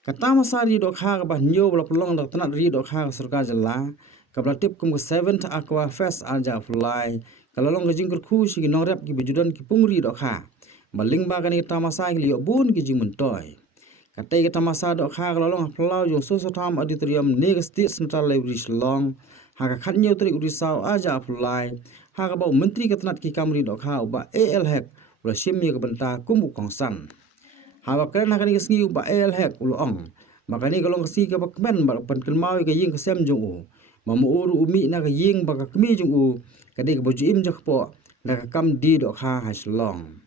Kata masa ri Dohkha ka nyo bla pelong dak tanat ri Dohkha ka surga jala ka bla tip kum ke 7th aqua fest aja fulai kalau long ke jingkur khu si nong rep ki bejudan ki pungri Dohkha baling ba kan kita masa ki liok bun ki jing mentoy katai kita masa Dohkha kalau long pelau jo so tam auditorium ne ke state central library Long ha ka khat nyo tri urisau aja fulai ha ka bau menteri ka tanat ki kamri Dohkha ba al hek ula sim ye ka benta kum ukongsan Hawa kena nak ni kesini ubah hek ulang. Maka ni kalau kesini ke bakmen bak penken mau ke ying kesem jung mamu uru umi nak ke ying bak kemi jung kadi ke baju im Jakpoh nak kam di Dohkha haslong.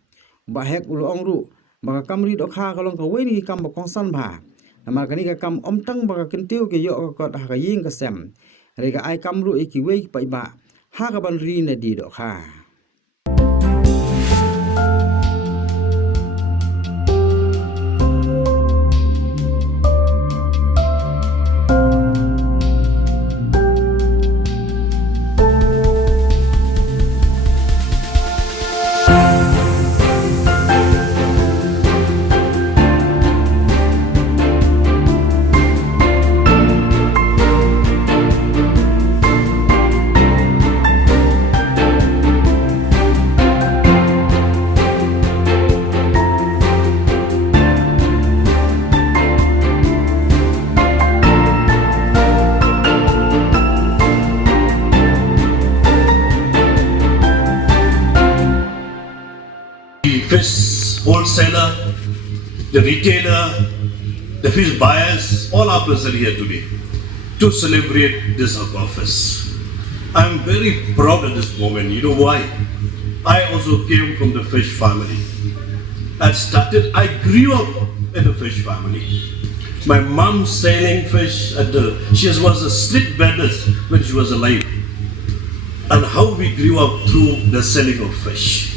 Ubah hek ulang ru bak kam ri Dohkha kalau ke weni kam bak kongsan ba. Maka ni ke kam omtang bak kentiu ke yok ke dah ke ying kesem. Rega ai kam ru iki wei pa iba. Ha ka ban ri na di Dohkha. Fish wholesaler, the retailer, the fish buyers, all are present here today to celebrate this Aqua Fest. I am very proud at this moment. You know why? I also came from the fish family. I grew up in the fish family. My mom selling fish she was a street vendor when she was alive. And how we grew up through the selling of fish.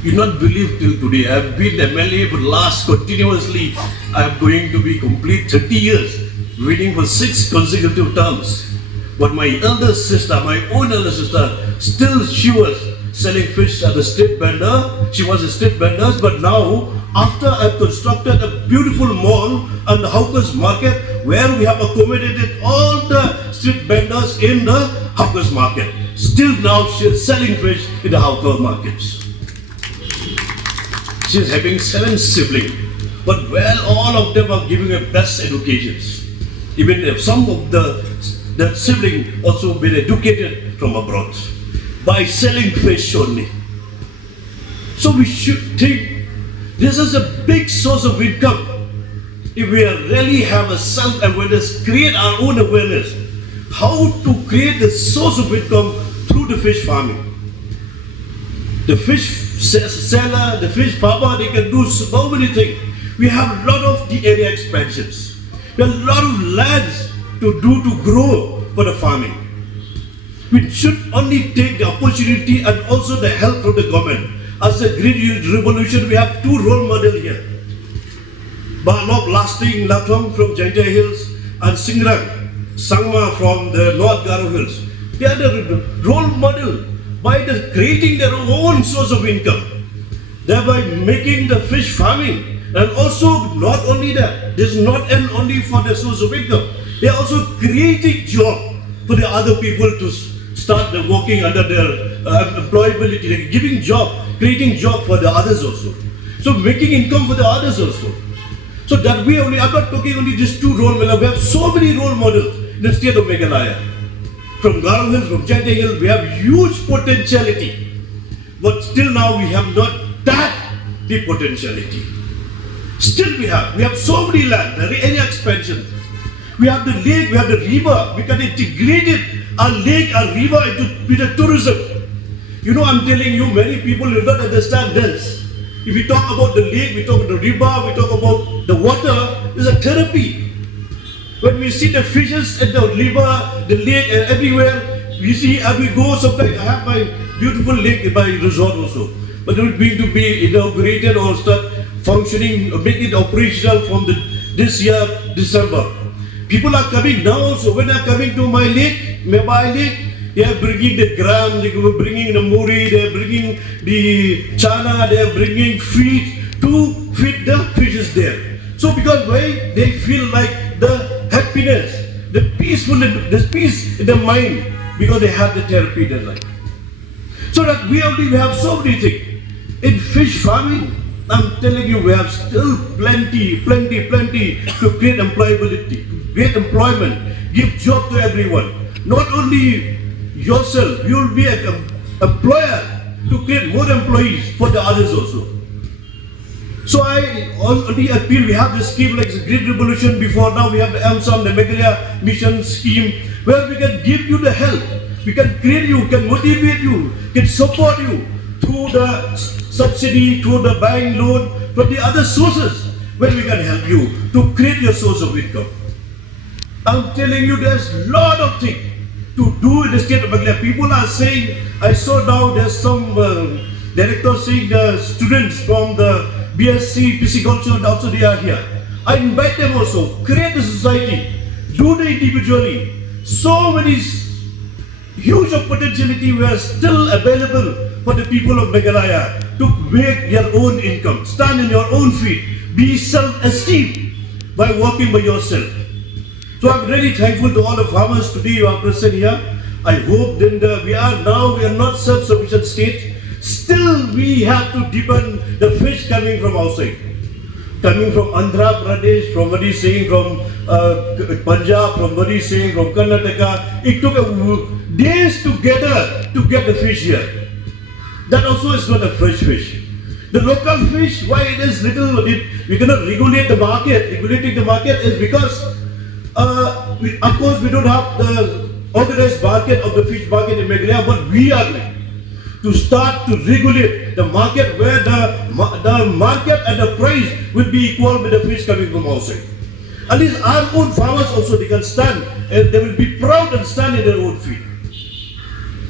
You not believe till today. I have been MLA for last continuously. I am going to be complete 30 years, waiting for 6 consecutive terms. But my elder sister, my own elder sister, still she was selling fish at the street vendor. She was a street vendor, but now after I've constructed a beautiful mall and the hawkers market where we have accommodated all the street vendors in the hawkers market. Still now she is selling fish in the hawker markets. She is having 7 siblings, but all of them are giving her best educations. Even if some of the siblings also been educated from abroad by selling fish only. So we should think this is a big source of income. If we really have a self-awareness, create our own awareness, how to create the source of income through the fish farming. The fish seller, the fish farmer, they can do so many things. We have a lot of the area expansions. We have a lot of lands to grow for the farming. We should only take the opportunity and also the help from the government. As a green revolution, we have 2 role models here. Balok Lasting Latong from Jaintia Hills and Singrang Sangma from the North Garo Hills. They are the role model by creating their own source of income, thereby making the fish farming. And also not only that, this is not only for the source of income, they are also creating job for the other people to start working under their employability, like giving job, creating job for the others also. So making income for the others also. So that I'm not talking only these 2 role models, we have so many role models in the state of Meghalaya. From Garo Hills, from Jaintia Hills, we have huge potentiality. But still now we have not tapped the potentiality. Still we have so many land, area expansion. We have the lake, we have the river. We can integrate our lake, our river into the tourism. You know, I'm telling you, many people will not understand this. If we talk about the lake, we talk about the river, we talk about the water, it's a therapy. When we see the fishes at the river, the lake, and everywhere, we see as we go. Sometimes I have my beautiful lake in my resort also, but it is going to be inaugurated or start functioning, make it operational from this year December. People are coming now also. When they are coming to my lake, nearby lake, they are bringing the gram, they are bringing the muri, they are bringing the chana, they are bringing feed to feed the fishes there. So because why they feel like the happiness, the peace in the mind, because they have the therapy in their life. So that we have so many things. In fish farming, I'm telling you, we have still plenty to create employability, create employment, give job to everyone. Not only yourself, you will be an employer to create more employees for the others also. So I already appeal, we have this scheme like the Green Revolution before, now we have the AMSAM, the Meghalaya Mission scheme, where we can give you the help, we can create you, can motivate you, can support you through the subsidy, through the buying loan, from the other sources, where we can help you to create your source of income. I'm telling you, there's a lot of things to do in the state of Meghalaya. People are saying, I saw now there's some directors saying the students from the BSc, pisciculture, also they are here. I invite them also, create the society, do the individually. So many huge of potentiality were still available for the people of Meghalaya to make your own income, stand in your own feet, be self-esteemed by working by yourself. So I'm really thankful to all the farmers today who are present here. I hope then we are not self-sufficient state. Still we have to depend the fish coming from outside. Coming from Andhra Pradesh, from what he's saying from Punjab, from what he's saying from Karnataka. It took days together to get the fish here. That also is not a fresh fish. The local fish, why it is little, we cannot regulate the market. Regulating the market is because, of course, we don't have the organized market of the fish market in Meghalaya, but we are going to start to regulate the market where the market and the price will be equal with the fish coming from outside. At least our own farmers also, they can stand and they will be proud and stand in their own feet.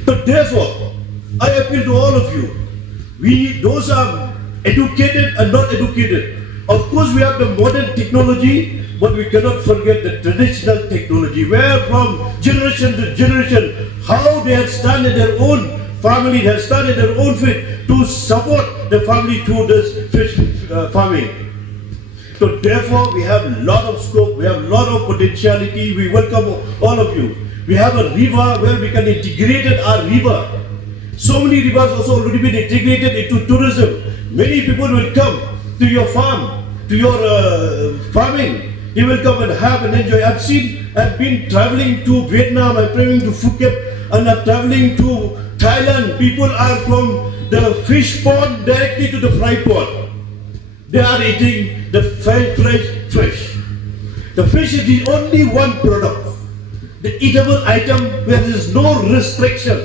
So therefore, I appeal to all of you, those are educated and not educated. Of course, we have the modern technology, but we cannot forget the traditional technology, where from generation to generation, how they have started their own family, has started their own feet to support the family through this fish farming. So therefore, we have a lot of scope, we have a lot of potentiality. We welcome all of you. We have a river where we can integrate our river. So many rivers also already been integrated into tourism. Many people will come to your farm, to your farming. They will come and have and enjoy. I've been traveling to Vietnam, I'm traveling to Phuket, and I'm traveling to Thailand. People are from the fish pond directly to the fry pot. They are eating the fresh fish. The fish is the only one product, the eatable item where there is no restriction.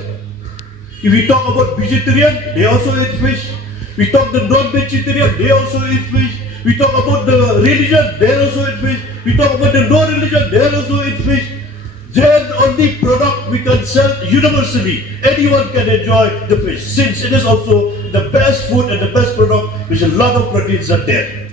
If we talk about vegetarian, they also eat fish. We talk the non-vegetarian, they also eat fish. We talk about the religion, they also eat fish. We talk about the no-religion, they also eat fish. Then only product we can sell universally. Anyone can enjoy the fish, since it is also the best food and the best product, which a lot of proteins are there.